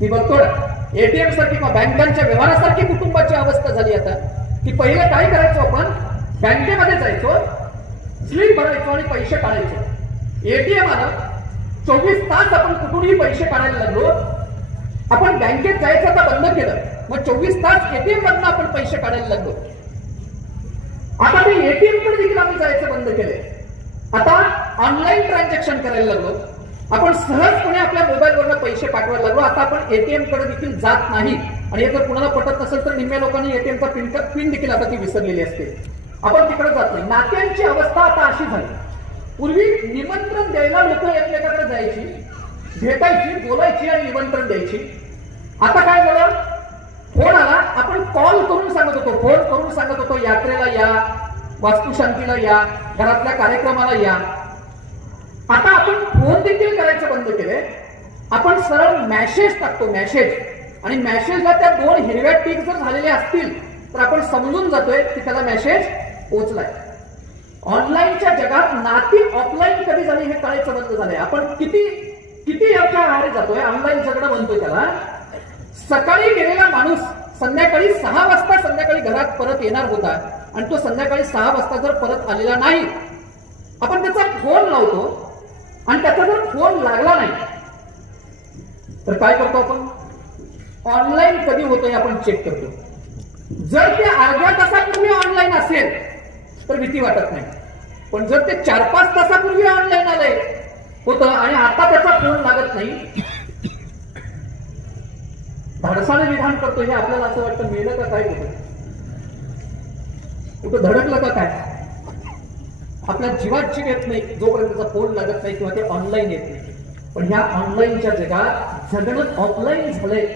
मी बघतो एटीएम सारखी किंवा बँकांच्या व्यवहारासारखी कुटुंबाची अवस्था झाली आता, की पहिले काय करायचो आपण, बँकेमध्ये जायचो, स्लिप भरायचो आणि पैसे काढायचो. एटीएम आलं, 24 तास आपण कुठूनही पैसे काढायला लागलो. आपण बँकेत जायचं आता बंद केलं, मग 24 तास एटीएम मधून आपण पैसे काढायला लागलो. आता ते एटीएम कडे देखील आम्ही जायचं बंद केले. आता ऑनलाईन ट्रान्झॅक्शन करायला लागलो. आपण सहजपणे आपल्या मोबाईलवरनं पैसे पाठवायला लागलो. आता आपण एटीएम कडे देखील जात नाही. आणि हे जर कुणाला पटत नसेल तर निम्म्या लोकांनी एटीएमचा पिन देखील आता ती विसरलेली असते. आपण तिकडे जात नाही. नात्यांची अवस्था आता अशी झाली. पूर्वी निमंत्रण द्यायला लोक एकमेकाकडे जायची, भेटायची, बोलायची आणि निमंत्रण द्यायची. आता काय झालं, फोन आला, आपण कॉल करून सांगत होतो, फोन करून सांगत होतो, यात्रेला या, वास्तुशांतीला या, घरातल्या कार्यक्रमाला या. आता आपण फोन देखील करायचं बंद केले. आपण सरळ मेसेज टाकतो, मेसेज. आणि मेसेजला त्या 2 हिरव्या टिक जर झालेल्या असतील तर आपण समजून जातोय की त्याला मेसेज पोहोचलाय. ऑनलाईनच्या जगात नाती ऑफलाईन कधी झाली हे कळायचं बंद झालंय. आपण किती याच्या आहारी जातोय, ऑनलाईन जगणं म्हणतोय त्याला. सकाळी गेलेला माणूस संध्याकाळी 6 वाजता संध्याकाळी घरात परत येणार होता आणि तो संध्याकाळी 6 वाजता जर परत आलेला नाही, आपण त्याचा फोन लावतो आणि त्याचा जर फोन लागला नाही तर काय करतो आपण, ऑनलाईन कधी होतोय आपण चेक करतो. जर ते अर्ध्या तासापूर्वी ऑनलाईन असेल तर भीती वाटत नाही. पण जर ते 4-5 तासापूर्वी ऑनलाईन आलंय होतं आणि आता त्याचा फोन लागत नाही, धाडसाने विधान करतो हे आपल्याला असं वाटतं मेलं का काय, कुठं धडकलं का काय. आपल्या जीवात जीव येत नाही जोपर्यंत त्याचा फोन लागत नाही किंवा ते ऑनलाईन येत नाही. पण ह्या ऑनलाईनच्या जगात जगणं ऑफलाईन झालंय.